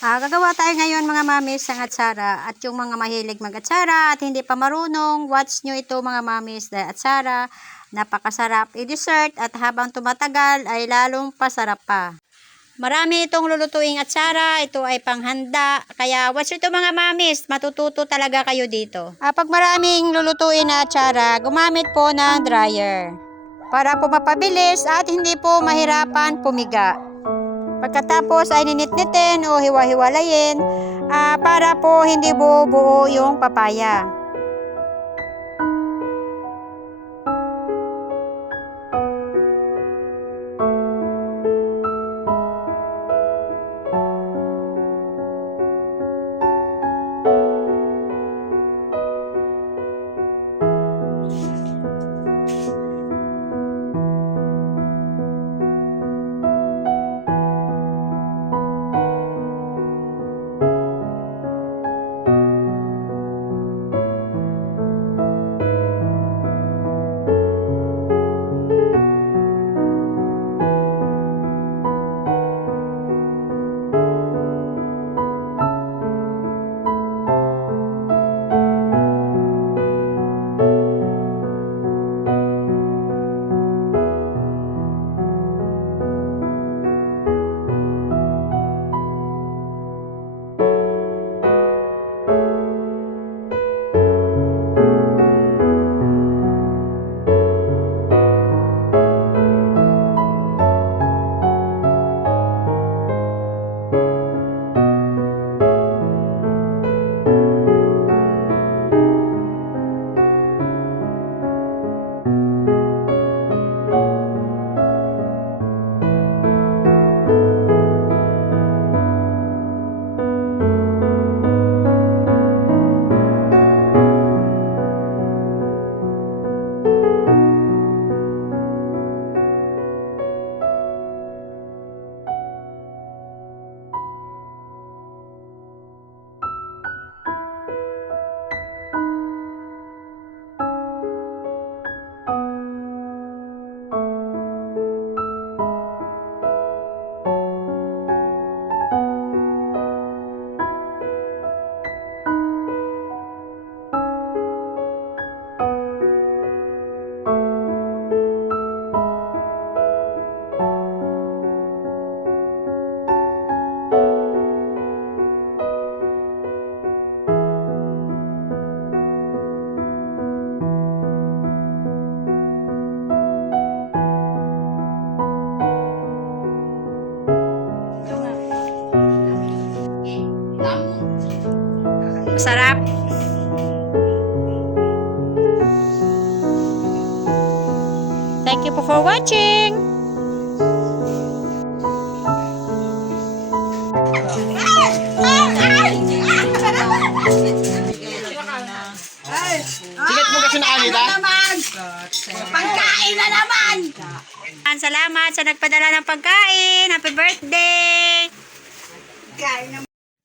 Gagawa tayo ngayon mga mamis ng atsara at yung mga mahilig mag-atsara at hindi pa marunong, watch nyo ito mga mamis dahil atsara, napakasarap i-dessert at habang tumatagal ay lalong pasarap pa. Marami itong lulutuing atsara, ito ay panghanda, kaya watch ito mga mamis, matututo talaga kayo dito. Pag maraming lulutuin na atsara, gumamit po ng dryer para po mapabilis at hindi po mahirapan pumiga. Pagkatapos ay ninit-nitin o hiwa-hiwalayin para po hindi buo-buo yung papaya. Masarap. Thank you for watching. Sigat mo kasi nakakita? Pagkain na naman! Salamat sa nagpadala ng pagkain. Happy birthday!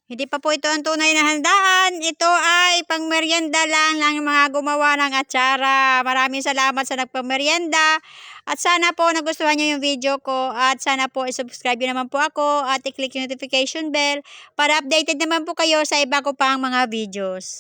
Hindi pa po ito ang tunay na handaan. Ito ay pangmeryenda lang ng mga gumawa ng atsara. Maraming salamat sa nagpameryenda. At sana po nagustuhan nyo yung video ko. At sana po isubscribe nyo naman po ako. At i-click yung notification bell para updated naman po kayo sa iba ko pang mga videos.